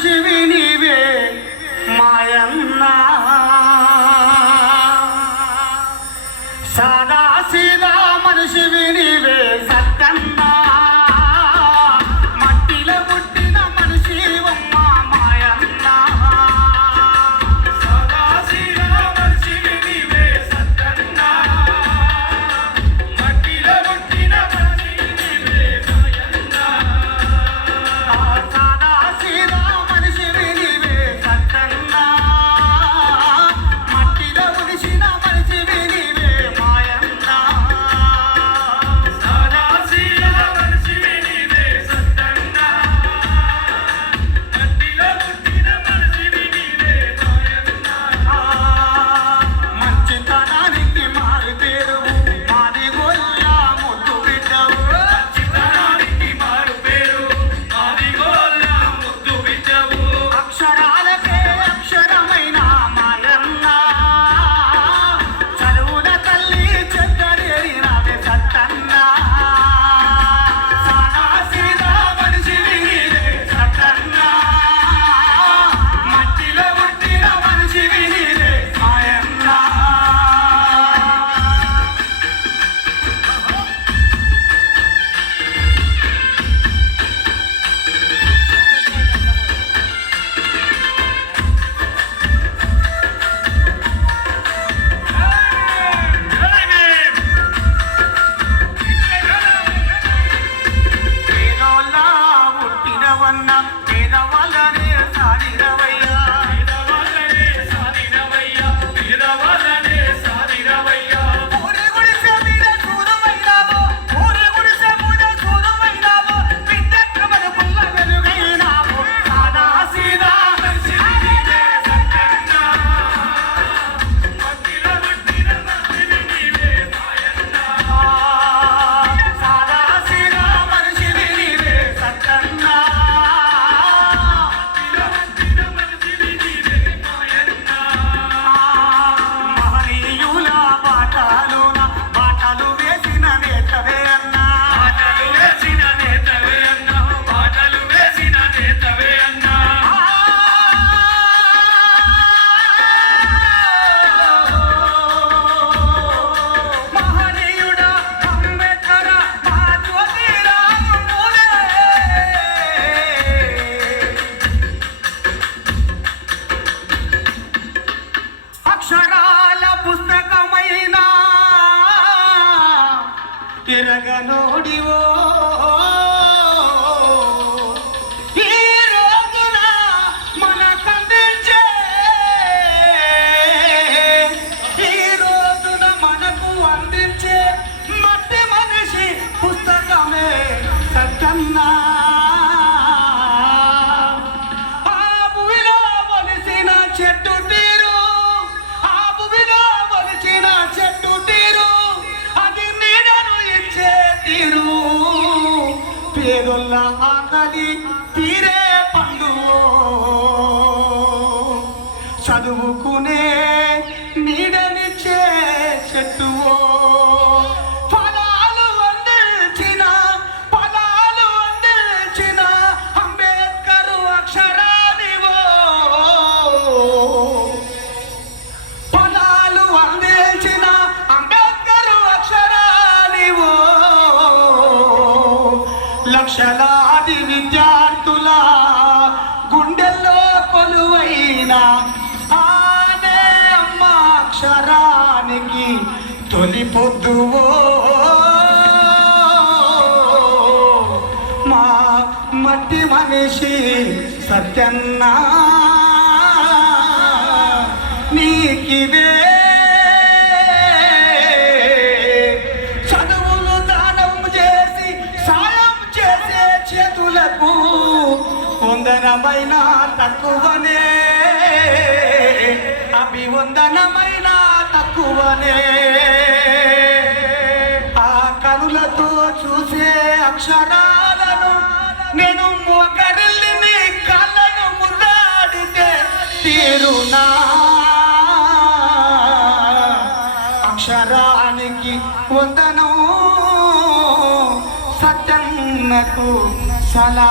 మనిషివి నీవే మాయన్నా సాదా సీదా మనిషివి నీవే సత్తన్నా మట్టిలో పుట్టిన మనిషివమ్మ మాయన్నా సాదా సీదా మనిషివి నీవే సత్తన్నా మట్టిలో పుట్టిన మనిషివి నీవే మాయన్నా సాదా సీదా మనిషివి నీవే సత్తన్నా మట్టిలో పుట్టిన మనిషివి నీవే మాయన్నా సాదా సీదా మనిషివి నీవే సత్తన్నా మట్టిలో పుట్టిన మనిషివి నీవే మాయన్నా మంచితనానికి మారు పేరు మాది గొల్ల ముద్దు బిడ్డవు చిత్తనానికి మారు పేరు మాదిగోళ్ళ ముద్దు బిడ్డవు అక్షరాలకే అక్షరమైన మాయన్న చదువుల తల్లి చెద్దరేరినవే సత్తన్న సాదా సీదా మనిషివి నీవే సత్తన్న మట్టిలో పుట్టిన మనిషివి నీవే మాయన్న పేదోళ్ళ పుట్టినవన్న పేదవాళ్ళనే సాధినవయ్యా పేదవాళ్ళనే సాధినవయ్యా పేదవాళ్ళనే సాధినవయ్యా ఊరి గుడిసె మీద చూరువైనావో ఊరి గుడిసె మీద చూరువైనావో విద్యకు బతుకుల్ల వెలుగైనావో సాదా సీదా మనిషివి నీవే సత్తన్నా మట్టిలో పుట్టిన మనిషివి నీవే మాయన్నా సాదా సీదా మనిషివి నీవే సత్తన్నా మట్టిలో పుట్టిన మనిషివి నీవే మాయన్నా మహనీయుల బాటలు వేసిన నేతవే అన్నా పాటలు వేసిన నేతవే అన్నా పాటలు వేసిన నేతవే అన్నా మహనీయుడ అంబేద్కర మా జ్యోతిరాముడే అక్షరాల పుస్తకమైన తిరగనోడివో ఈ రోజున మనకందించే ఈ రోజున మనకు అందించే మట్టి మనిషి పుస్తకమే సత్తన్నా ఆ భూమిలో వలసిన చెట్టు తీరు ఆ భూమిలో వలసిన చెట్టు తీరు అది నీడను ఇచ్చే తీరు పేదొల్ల ఆకలి తీరే పండు చదువుకునే నీడనిచ్చే చెట్టువో ఫలాలు అందించిన అంబేద్కరు అక్షరానివో ఫలాలు అందించిన అంబేద్కరు అక్షరానివో లక్షలాది విద్యార్థుల గుండెల్లో కొలువైన ఆనే అమ్మ అక్షరానికి తొలి పొద్దువో మా మట్టి మనిషి సత్యన్నా నీకిదే చదువులు దానం చేసి సాయం చేసే చేతులకు వందనమైన తక్కువనే అభివందనమైన తక్కువనే ఆ కనులతో చూసే అక్షరాలను నేను మోకరిల్లి నీ కళ్ళను ముద్దాడితే తీరునా అక్షరానికి వందనం సత్యన్నకు సలా